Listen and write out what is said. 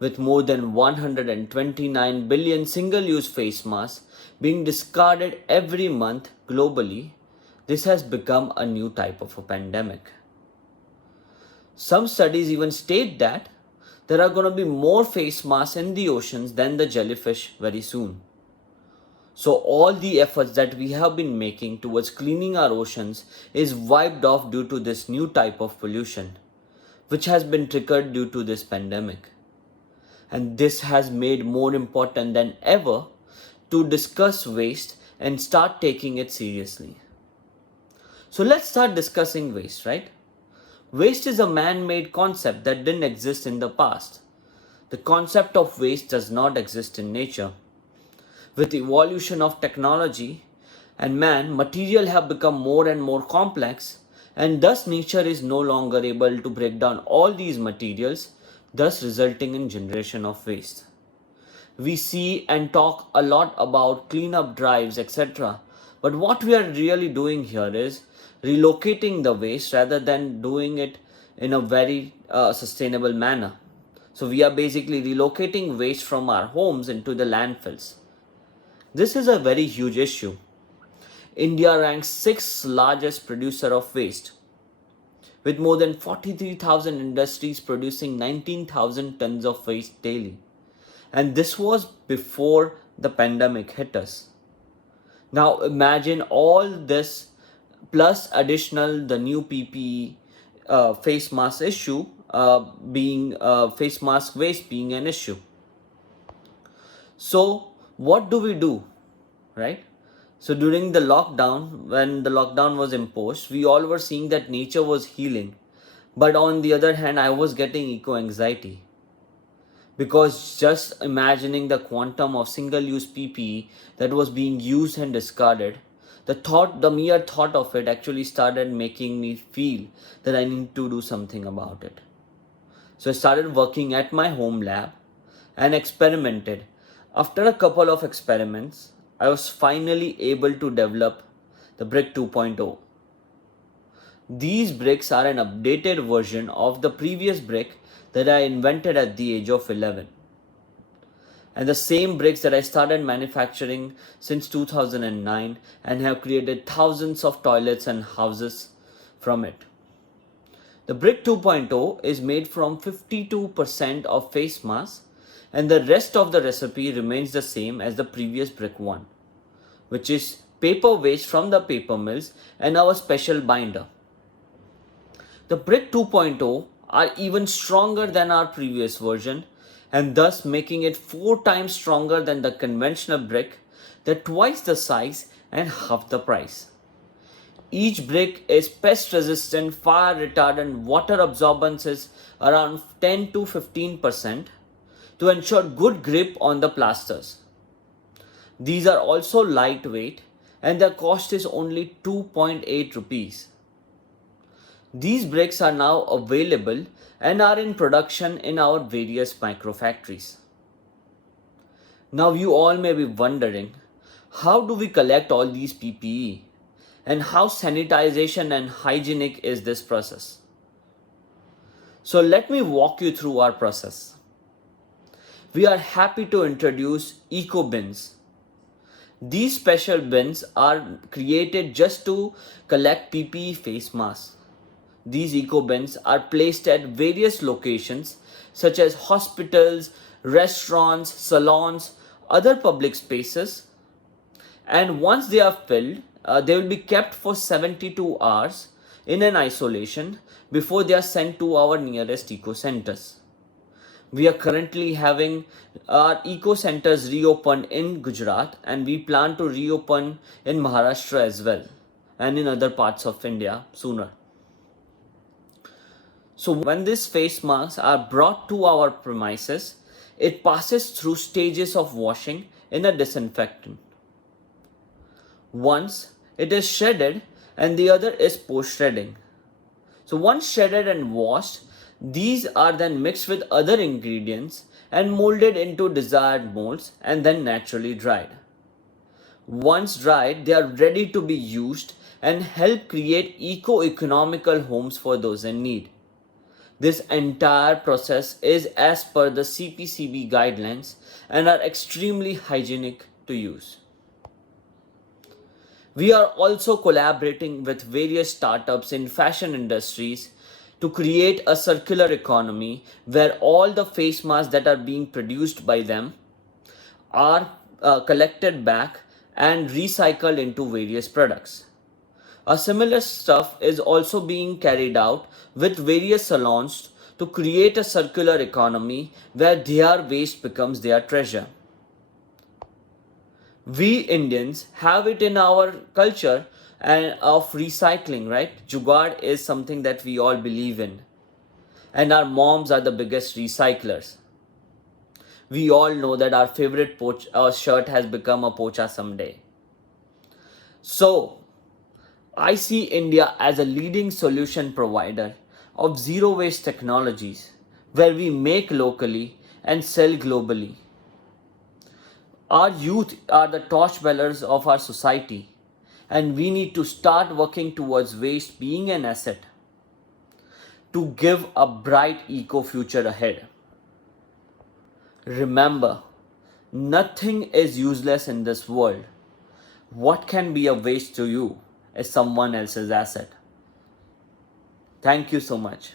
with more than 129 billion single-use face masks being discarded every month globally, this has become a new type of a pandemic. Some studies even state that there are going to be more face masks in the oceans than the jellyfish very soon. So all the efforts that we have been making towards cleaning our oceans is wiped off due to this new type of pollution, which has been triggered due to this pandemic. And this has made more important than ever to discuss waste and start taking it seriously. So let's start discussing waste, right? Waste is a man-made concept that didn't exist in the past. The concept of waste does not exist in nature. With the evolution of technology and man, material have become more and more complex, and thus nature is no longer able to break down all these materials, thus resulting in generation of waste. We see and talk a lot about cleanup drives, etc. But what we are really doing here is relocating the waste rather than doing it in a very sustainable manner. So we are basically relocating waste from our homes into the landfills. This is a very huge issue. India ranks 6th largest producer of waste, with more than 43,000 industries producing 19,000 tons of waste daily. And this was before the pandemic hit us. Now imagine all this plus additional the new PPE face mask issue being face mask waste being an issue. So what do, right? So during the lockdown, when the lockdown was imposed, we all were seeing that nature was healing. But on the other hand, I was getting eco anxiety. Because just imagining the quantum of single-use PPE that was being used and discarded, the mere thought of it actually started making me feel that I need to do something about it. So I started working at my home lab and experimented. After a couple of experiments, I was finally able to develop the Brick 2.0. These bricks are an updated version of the previous brick that I invented at the age of 11. And the same bricks that I started manufacturing since 2009 and have created thousands of toilets and houses from it. The Brick 2.0 is made from 52% of face mask, and the rest of the recipe remains the same as the previous Brick 1, which is paper waste from the paper mills and our special binder. The Brick 2.0 are even stronger than our previous version, and thus making it 4 times stronger than the conventional brick. They're twice the size and half the price. Each brick is pest resistant, fire retardant, water absorbance is around 10 to 15% to ensure good grip on the plasters. These are also lightweight and their cost is only 2.8 rupees. These bricks are now available and are in production in our various micro factories. Now you all may be wondering, how do we collect all these PPE and how sanitization and hygienic is this process? So let me walk you through our process. We are happy to introduce eco bins. These special bins are created just to collect PPE face masks. These eco bins are placed at various locations such as hospitals, restaurants, salons, other public spaces, and once they are filled, they will be kept for 72 hours in an isolation before they are sent to our nearest eco centers. We are currently having our eco centers reopened in Gujarat, and we plan to reopen in Maharashtra as well and in other parts of India sooner. So when these face masks are brought to our premises, it passes through stages of washing in a disinfectant. Once it is shredded and the other is post shredding. So once shredded and washed, these are then mixed with other ingredients and molded into desired molds and then naturally dried. Once dried, they are ready to be used and help create eco-economical homes for those in need. This entire process is as per the CPCB guidelines and are extremely hygienic to use. We are also collaborating with various startups in fashion industries to create a circular economy where all the face masks that are being produced by them are collected back and recycled into various products. A similar stuff is also being carried out with various salons to create a circular economy where their waste becomes their treasure. We Indians have it in our culture and of recycling, right? Jugaad is something that we all believe in. And our moms are the biggest recyclers. We all know that our favorite shirt has become a pocha someday. So, I see India as a leading solution provider of zero waste technologies where we make locally and sell globally. Our youth are the torchbearers of our society, and we need to start working towards waste being an asset to give a bright eco future ahead. Remember, nothing is useless in this world. What can be a waste to you is someone else's asset. Thank you so much.